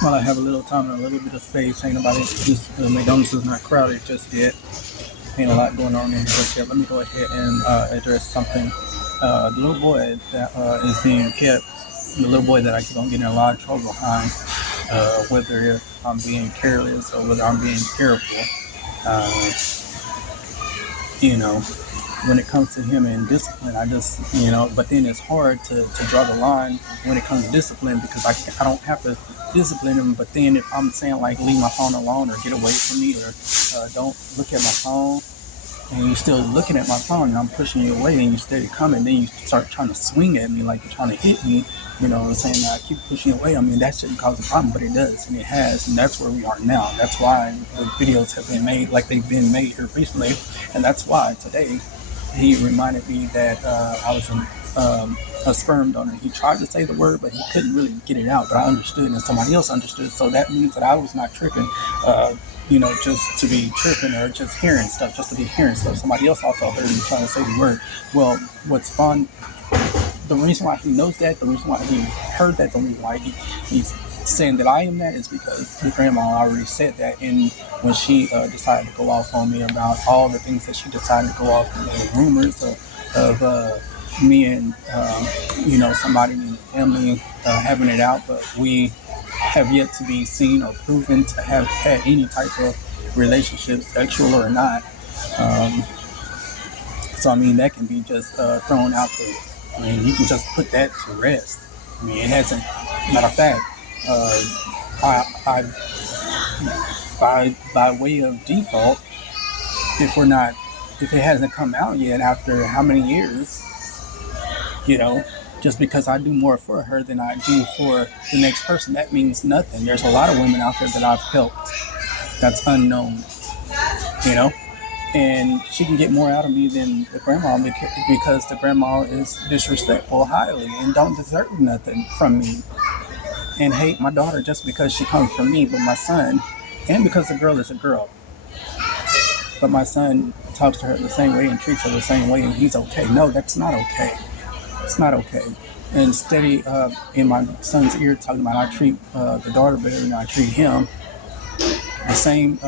While I have a little time and a little bit of space, ain't nobody, just McDonald's is not crowded just yet. Ain't a lot going on in here just yet. Let me go ahead and address something. The little boy that is being kept, the little boy that I keep on getting in a lot of trouble behind, whether I'm being careless or whether I'm being careful, uh, you know, when it comes to him and discipline, I just, but then it's hard to draw the line when it comes to discipline because I don't have to discipline him. But then if I'm saying like leave my phone alone or get away from me or don't look at my phone, and you're still looking at my phone and I'm pushing you away and you steady coming, then you start trying to swing at me like you're trying to hit me, I'm saying that I keep pushing away. I mean, that shouldn't cause a problem, but it does, and it has, and that's where we are now. That's why the videos have been made like they've been made here recently, and that's why today he reminded me that I was a sperm donor. He tried to say the word, but he couldn't really get it out. But I understood, and somebody else understood. So that means that I was not tripping, just to be tripping or just hearing stuff, just to be hearing stuff. Somebody else also heard me trying to say the word. Well, what's fun, the reason why he knows that, the reason why he heard that, the reason why he's saying that I am that is because the grandma already said that. And when she decided to go off on me about all the things that she decided to go off, the rumors of me and somebody in the family having it out, but we have yet to be seen or proven to have had any type of relationship, sexual or not. Um, so I mean that can be just thrown out there. I mean you can just put that to rest. I mean it hasn't. Matter of fact, uh, I by way of default, if we're not, if it hasn't come out yet after how many years, you know, just because I do more for her than I do for the next person, that means nothing. There's a lot of women out there that I've helped that's unknown, you know, and she can get more out of me than the grandma because the grandma is disrespectful highly and don't deserve nothing from me and hate my daughter just because she comes from me, but my son, and because the girl is a girl, but my son talks to her the same way and treats her the same way and he's okay. No, that's not okay. It's not okay. And steady in my son's ear talking about I treat the daughter better than I treat him. The same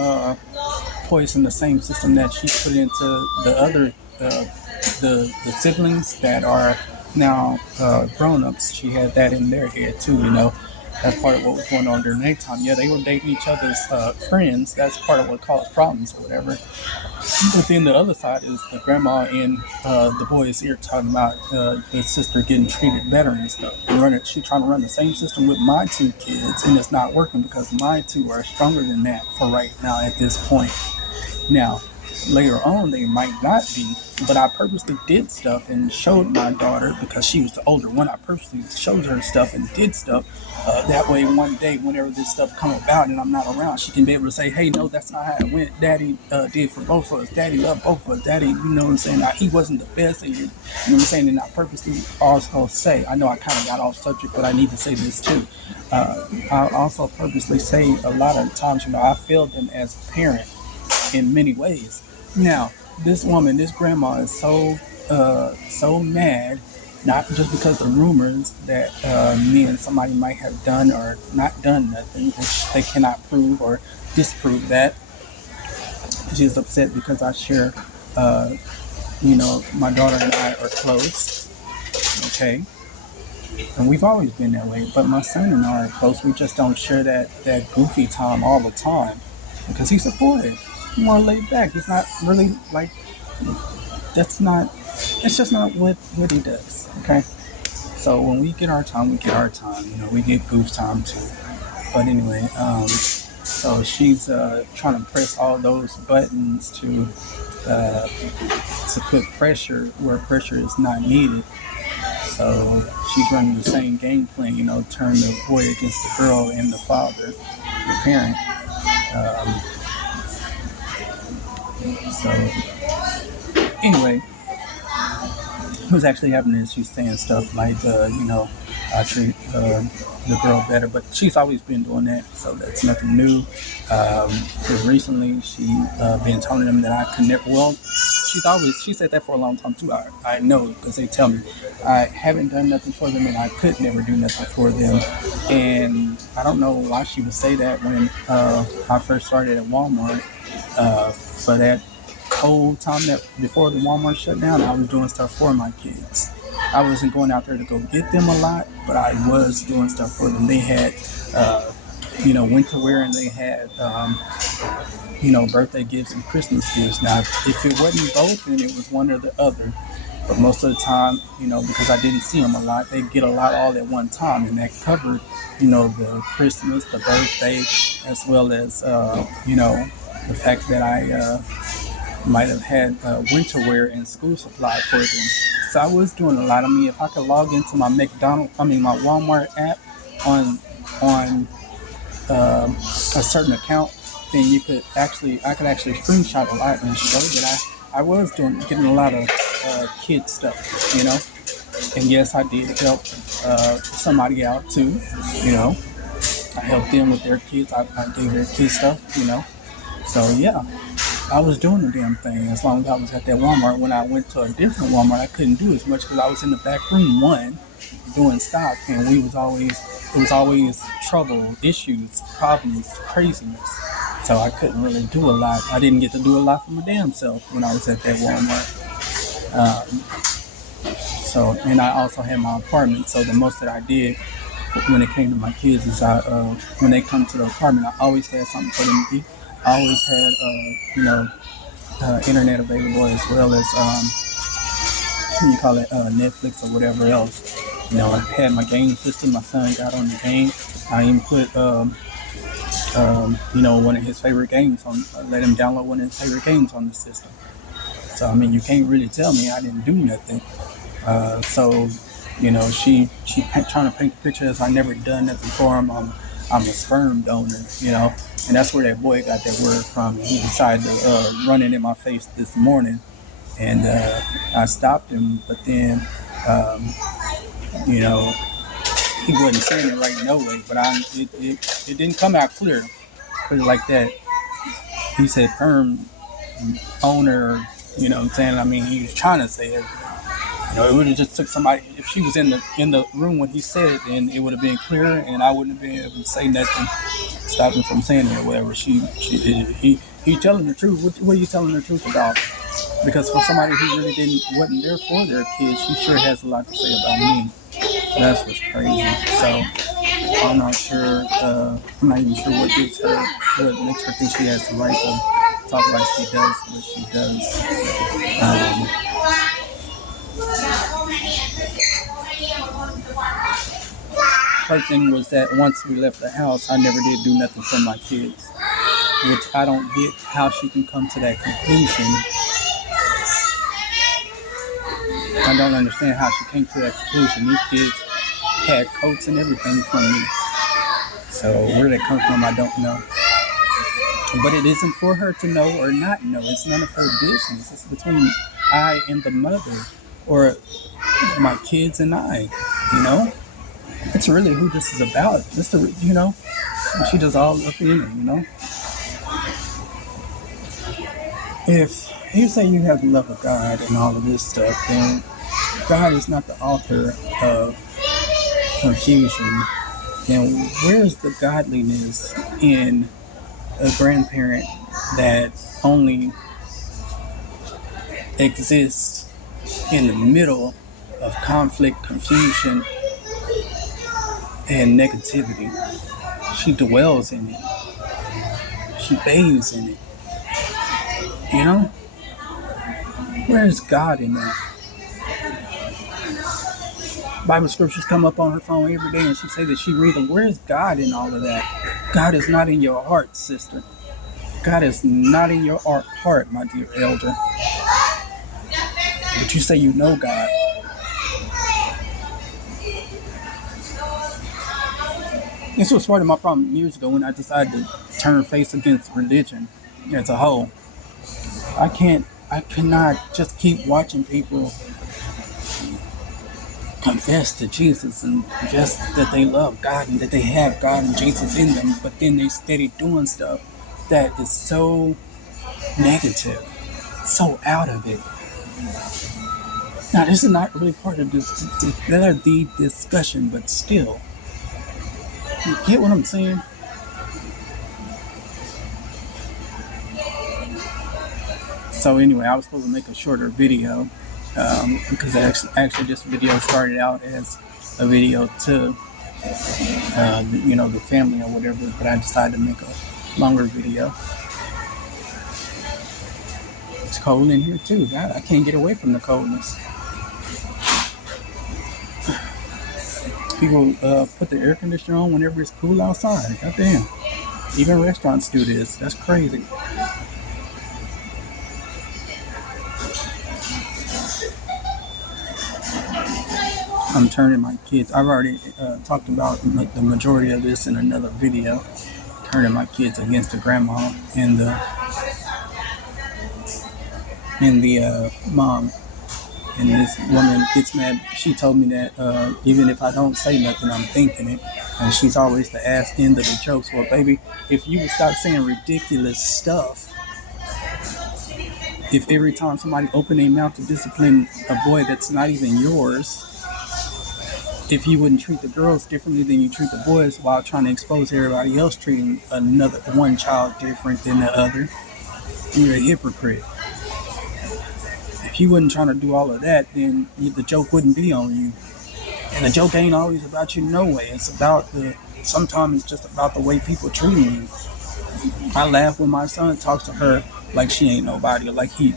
poison, the same system that she put into the other, the siblings that are now grown-ups. She had that in their head too, you know. That's part of what was going on during their time. Yeah, they were dating each other's friends. That's part of what caused problems or whatever. But then the other side is the grandma in the boy's ear talking about the sister getting treated better and stuff. She's trying to run the same system with my two kids, and it's not working because my two are stronger than that for right now at this point. Now, later on, they might not be, but I purposely did stuff and showed my daughter because she was the older one. I purposely showed her stuff and did stuff. That way, one day, whenever this stuff come about and I'm not around, she can be able to say, "Hey, no, that's not how it went. Daddy did for both of us. Daddy loved both of us. Daddy, you know what I'm saying? Now, he wasn't the best, and you know what I'm saying." And I purposely also say, I know I kind of got off subject, but I need to say this too. I also purposely say a lot of times, I failed them as a parent in many ways. Now, this woman, this grandma, is so mad, not just because of the rumors that me and somebody might have done or not done nothing, which they cannot prove or disprove that. She's upset because I share, uh, my daughter and I are close, okay? And we've always been that way. But my son and I are close. We just don't share that goofy time all the time because he's a boy. He's more laid back. He's not really like that's not. It's just not what he does. Okay. So when we get our time, we get our time. We get goof time too. But anyway, so she's trying to press all those buttons uh, to put pressure where pressure is not needed. So she's running the same game plan, turn the boy against the girl and the father, the parent. Um, so anyway, who's actually having this? She's saying stuff like, I treat the girl better, but she's always been doing that, so that's nothing new. Recently, she been telling them that I connect well. she said that for a long time too. I know because they tell me I haven't done nothing for them and I could never do nothing for them. And I don't know why she would say that when I first started at Walmart. For that whole time that before the Walmart shut down, I was doing stuff for my kids. I wasn't going out there to go get them a lot, but I was doing stuff for them. They had, winter wear, and they had, birthday gifts and Christmas gifts. Now, if it wasn't both, then it was one or the other. But most of the time, because I didn't see them a lot, they get a lot all at one time, and that covered, the Christmas, the birthday, as well as, the fact that I might have had winter wear and school supply for them. So I was doing a lot. I mean, if I could log into my my Walmart app on a certain account, then I could actually screenshot a lot and show that I was getting a lot of kid stuff, And yes, I did help somebody out too, I helped them with their kids. I gave their kids stuff, So yeah, I was doing the damn thing as long as I was at that Walmart. When I went to a different Walmart, I couldn't do as much because I was in the back room doing stock, and it was always trouble, issues, problems, craziness. So I couldn't really do a lot. I didn't get to do a lot for my damn self when I was at that Walmart. And I also had my apartment. So the most that I did when it came to my kids is when they come to the apartment, I always had something for them to eat. I always had, internet available as well as, Netflix or whatever else. I had my game system. My son got on the game. I even put, one of his favorite games on, let him download one of his favorite games on the system. So, I mean, you can't really tell me I didn't do nothing. She trying to paint the picture as I never done nothing for him. I'm a sperm donor, and that's where that boy got that word from. He decided to run it in my face this morning, and I stopped him, but then, he wasn't saying it right no way, but it didn't come out clear like that. He said perm owner, what I'm saying? I mean, he was trying to say it. It would have just took somebody. If she was in the room when he said it, then it would have been clearer, and I wouldn't have been able to say nothing, stop him from saying it or whatever. He telling the truth. What are you telling the truth about? Because for somebody who really wasn't there for their kids, she sure has a lot to say about me. That's what's crazy. So I'm not sure. I'm not even sure what makes her think she has the right to talk like she does what she does. Her thing was that once we left the house, I never did do nothing for my kids, which I don't get how she can come to that conclusion. I don't understand how she came to that conclusion. These kids had coats and everything from me. So where did it come from, I don't know. But it isn't for her to know or not know. It's none of her business. It's between I and the mother, or my kids and I, It's really who this is about. It's she does all up in it, If you say you have the love of God and all of this stuff, then God is not the author of confusion. Then where's the godliness in a grandparent that only exists in the middle of conflict, confusion, and negativity? She dwells in it. She bathes in it. Where's God in that? Bible scriptures come up on her phone every day, and she say that she read them. Where's God in all of that? God is not in your heart, sister. God is not in your heart, my dear elder. But you say you know God. This was part of my problem years ago when I decided to turn face against religion as a whole. I cannot just keep watching people confess to Jesus and confess that they love God and that they have God and Jesus in them, but then they steady doing stuff that is so negative. so out of it. Now, this is not really part of the discussion, but still, you get what I'm saying? So anyway, I was supposed to make a shorter video because actually this video started out as a video to the family or whatever, but I decided to make a longer video. It's cold in here too. God, I can't get away from the coldness. People put the air conditioner on whenever it's cool outside. Goddamn. Even restaurants do this. That's crazy. I'm turning my kids. I've already talked about the majority of this in another video. Turning my kids against the grandma and the mom. And this woman gets mad. She told me that even if I don't say nothing, I'm thinking it. And she's always the ass end of the jokes. Well, baby, if you would stop saying ridiculous stuff, if every time somebody opened their mouth to discipline a boy that's not even yours, if you wouldn't treat the girls differently than you treat the boys while trying to expose everybody else treating another one child different than the other, you're a hypocrite. If you wasn't trying to do all of that, then the joke wouldn't be on you. And the joke ain't always about you no way. It's about sometimes it's just about the way people treat you. I laugh when my son talks to her like she ain't nobody, or like he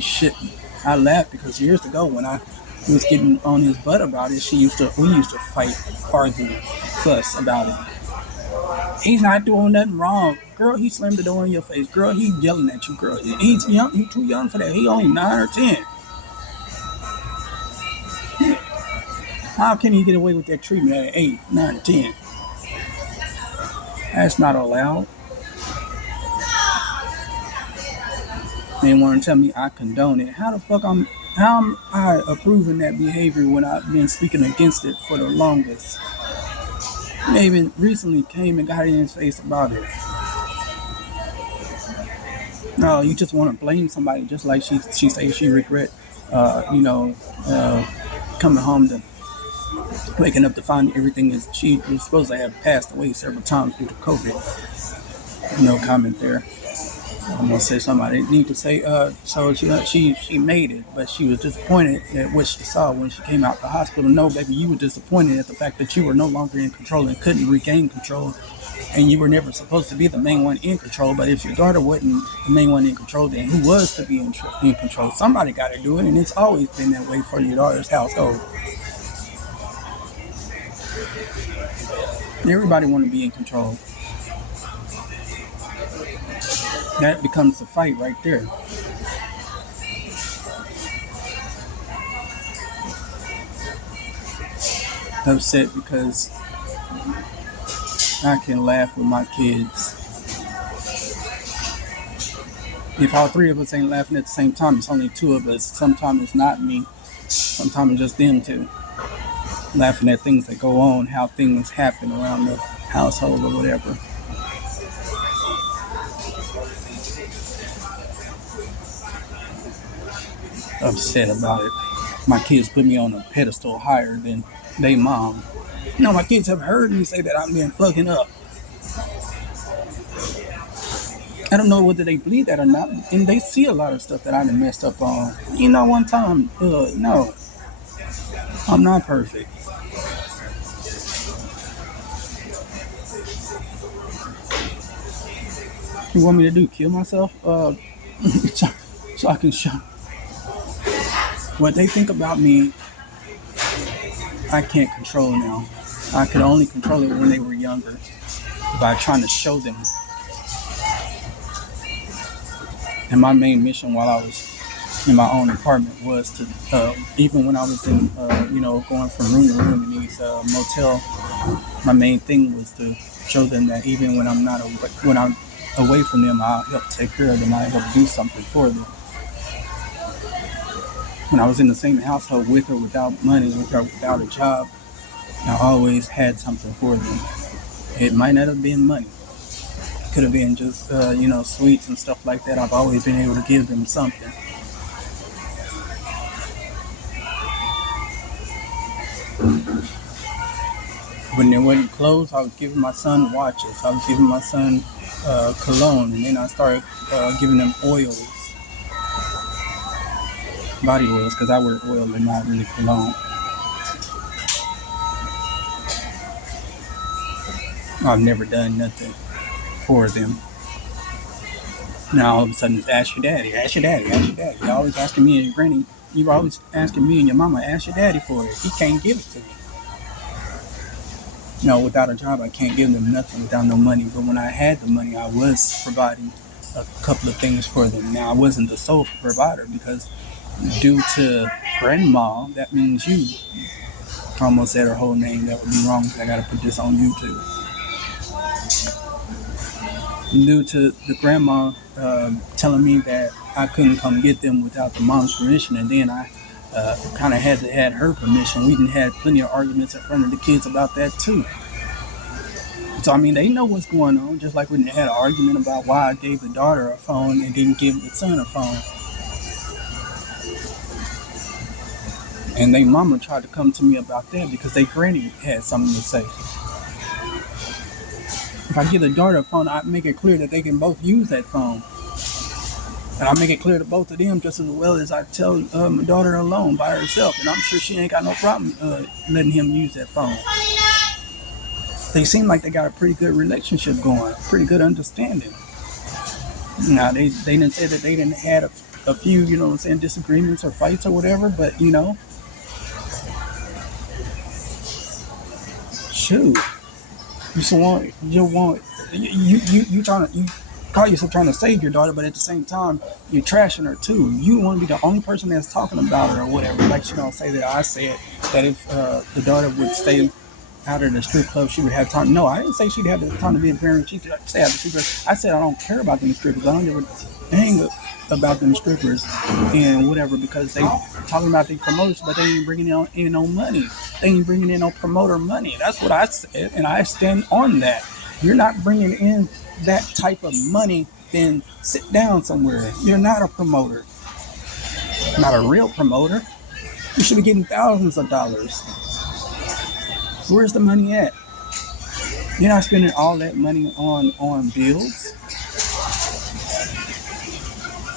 shouldn't. I laugh because years ago when I was getting on his butt about it, we used to fight, argue, fuss about it. He's not doing nothing wrong. Girl, he slammed the door in your face. Girl, he yelling at you. Girl, he's young. He's too young for that. He only 9 or 10. How can he get away with that treatment at 8, 9, 10? That's not allowed. They want to tell me I condone it. How am I approving that behavior when I've been speaking against it for the longest? They even recently came and got in his face about it. No, you just want to blame somebody, just like she says she regret, coming home to waking up to find everything is she was supposed to have passed away several times due to COVID. No comment there. I'm gonna say something I didn't need to say. So she made it, but she was disappointed at what she saw when she came out the hospital. No, baby, you were disappointed at the fact that you were no longer in control and couldn't regain control, and you were never supposed to be the main one in control. But if your daughter wasn't the main one in control, then who was to be in control? Somebody got to do it, and it's always been that way for your daughter's household. Everybody want to be in control. That becomes the fight right there. Upset because I can laugh with my kids. If all 3 of us ain't laughing at the same time, it's only 2 of us. Sometimes it's not me. Sometimes it's just them 2. Laughing at things that go on, how things happen around the household or whatever. Upset about it. My kids put me on a pedestal higher than they mom. My kids have heard me say that I've been fucking up. I don't know whether they believe that or not, and they see a lot of stuff that I done messed up on. One time, no, I'm not perfect. You want me to do? Kill myself? So I can show. What they think about me, I can't control now. I could only control it when they were younger by trying to show them. And my main mission while I was in my own apartment was to, even when I was in, going from room to room in these motel, my main thing was to show them that even when I'm away from them, I'll help take care of them. I'll help do something for them. When I was in the same household with or without money, with or without a job, I always had something for them. It might not have been money, Could have been just, sweets and stuff like that. I've always been able to give them something. When there wasn't clothes, I was giving my son watches. I was giving my son cologne, and then I started giving them oils, body oils, because I wear oil and not really cologne. I've never done nothing for them. Now all of a sudden it's ask your daddy, ask your daddy, ask your daddy. You're always asking me and your granny. You're always asking me and your mama, ask your daddy for it. He can't give it to me. Without a job, I can't give them nothing without no money. But when I had the money, I was providing a couple of things for them. Now, I wasn't the sole provider because due to grandma, that means you. I almost said her whole name. That would be wrong. I got to put this on YouTube. Due to the grandma telling me that I couldn't come get them without the mom's permission, and then I kind of had her permission. We didn't had plenty of arguments in front of the kids about that too. So they know what's going on, just like we had an argument about why I gave the daughter a phone and didn't give the son a phone. And their mama tried to come to me about that because their granny had something to say. If I give the daughter a phone, I make it clear that they can both use that phone. And I make it clear to both of them just as well as I tell my daughter alone by herself. And I'm sure she ain't got no problem letting him use that phone. They seem like they got a pretty good relationship going, pretty good understanding. Now, they didn't say that they didn't had a few, disagreements or fights or whatever, but, shoot. You call yourself trying to save your daughter, but at the same time, you're trashing her too. You want to be the only person that's talking about her or whatever. Like she don't say that I said that if the daughter would stay out of the strip club, she would have time. No, I didn't say she'd have the time to be a parent. She'd stay out of the strip club. I said I don't care about them strippers. I don't give a hang about them strippers and whatever because they talking about the promoters, but they ain't bringing in no money. They ain't bringing in no promoter money. That's what I said, and I stand on that. You're not bringing in that type of money, then sit down somewhere. You're not a promoter. Not a real promoter. You should be getting thousands of dollars. Where's the money at? You're not spending all that money on bills.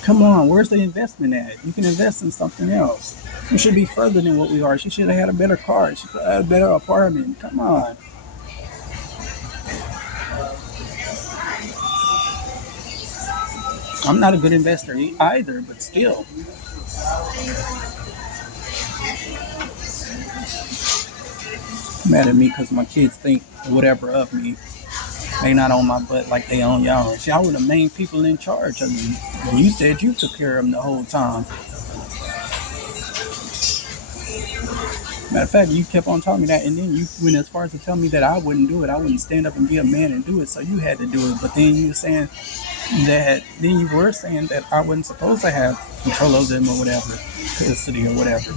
Come on, where's the investment at? You can invest in something else. You should be further than what we are. She should have had a better car. She should have had a better apartment. Come on. I'm not a good investor either, but still. Mad at me because my kids think whatever of me. They not on my butt like they on y'all. Y'all were the main people in charge of me. You said you took care of them the whole time. Matter of fact, you kept on telling me that, and then you went as far as to tell me that I wouldn't do it. I wouldn't stand up and be a man and do it, so you had to do it. But then you were saying that I wasn't supposed to have control of them or whatever, custody or whatever.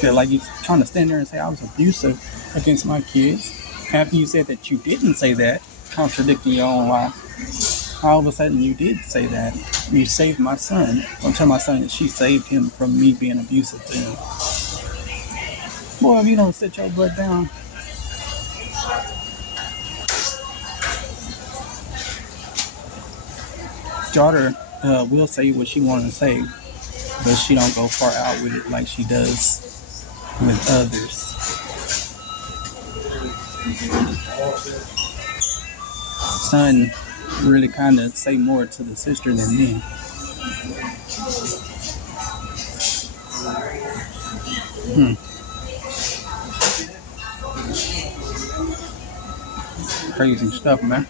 Feel like you're trying to stand there and say I was abusive against my kids after you said that you didn't say that, contradicting your own lie. All of a sudden you did say that. You saved my son. Don't tell my son that she saved him from me being abusive to him. Boy, if you don't sit your butt down. Daughter will say what she wanted to say, but she don't go far out with it like she does with others. Son really kind of say more to the sister than me. Crazy stuff, man.